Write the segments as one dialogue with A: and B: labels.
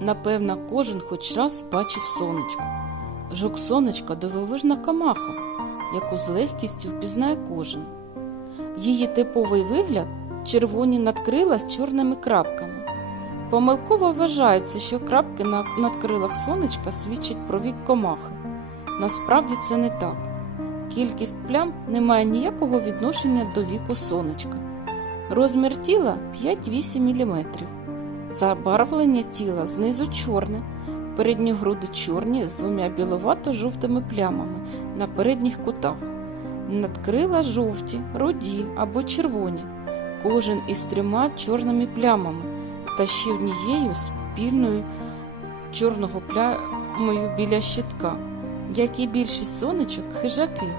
A: Напевно, кожен хоч раз бачив сонечко. Жук сонечка дивовижна комаха, яку з легкістю впізнає кожен. Її типовий вигляд червоні надкрила з чорними крапками. Помилково вважається, що крапки на надкрилах сонечка свідчать про вік комахи. Насправді це не так. Кількість плям не має ніякого відношення до віку сонечка. Розмір тіла 5-8 мм. Забарвлення тіла знизу чорне, передні груди чорні з двома біловато-жовтими плямами на передніх кутах. Надкрила жовті, руді або червоні, кожен із трьома чорними плямами та ще однією спільною чорного плямою біля щитка. Як і більшість сонечок, хижаки,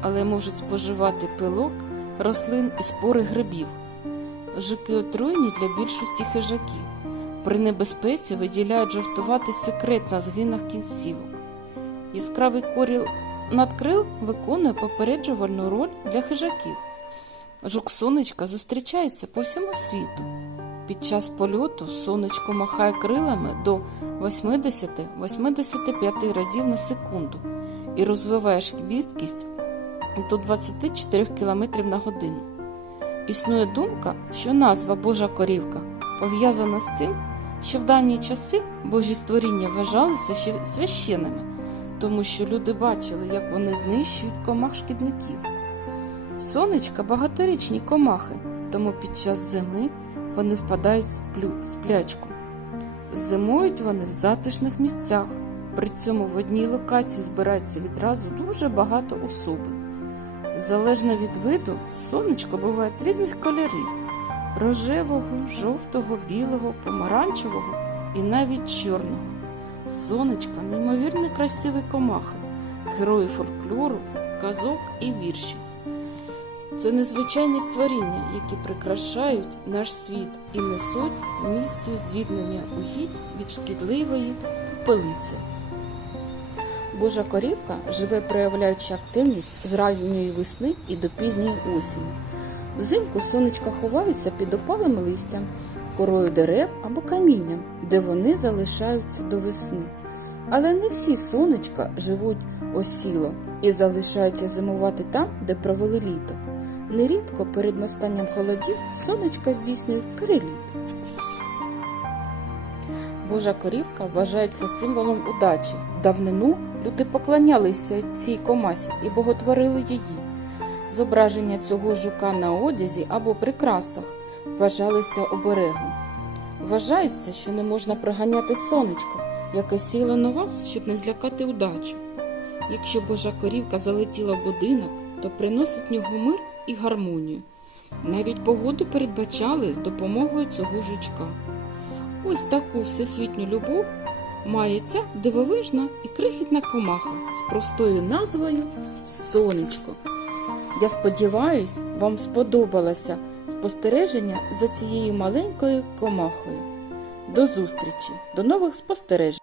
A: але можуть споживати пилок, рослин і спори грибів. Жуки отруйні для більшості хижаків. При небезпеці виділяють жовтуватий секрет на згинах кінцівок. Яскравий коріл надкрил виконує попереджувальну роль для хижаків. Жук сонечка зустрічається по всьому світу. Під час польоту сонечко махає крилами до 80-85 разів на секунду і розвиває швидкість до 24 км на годину. Існує думка, що назва Божа корівка пов'язана з тим, що в давні часи божі створіння вважалися ще священними, тому що люди бачили, як вони знищують комах шкідників. Сонечка багаторічні комахи, тому під час зими вони впадають в сплячку. Зимують вони в затишних місцях, при цьому в одній локації збирається відразу дуже багато особин. Залежно від виду, сонечко буває різних кольорів: рожевого, жовтого, білого, помаранчевого і навіть чорного. Сонечка неймовірно красиві комахи, герої фольклору, казок і віршів. Це незвичайні створіння, які прикрашають наш світ і несуть місію звільнення угідь від шкідливої пилиці. Божа корівка живе, проявляючи активність з ранньої весни і до пізньої осені. Взимку сонечка ховаються під опалим листям, корою дерев або камінням, де вони залишаються до весни. Але не всі сонечка живуть осіло і залишаються зимувати там, де провели літо. Нерідко перед настанням холодів сонечка здійснює переліт. Божа корівка вважається символом удачі. Давнину люди поклонялися цій комасі і боготворили її. Зображення цього жука на одязі або прикрасах вважалися оберегом. Вважається, що не можна приганяти сонечко, яке сіло на вас, щоб не злякати удачу. Якщо Божа корівка залетіла в будинок, то приносить нього мир і гармонію. Навіть погоду передбачали з допомогою цього жучка. Ось таку всесвітню любов має ця дивовижна і крихітна комаха з простою назвою Сонечко. Я сподіваюсь, вам сподобалося спостереження за цією маленькою комахою. До зустрічі, до нових спостережень!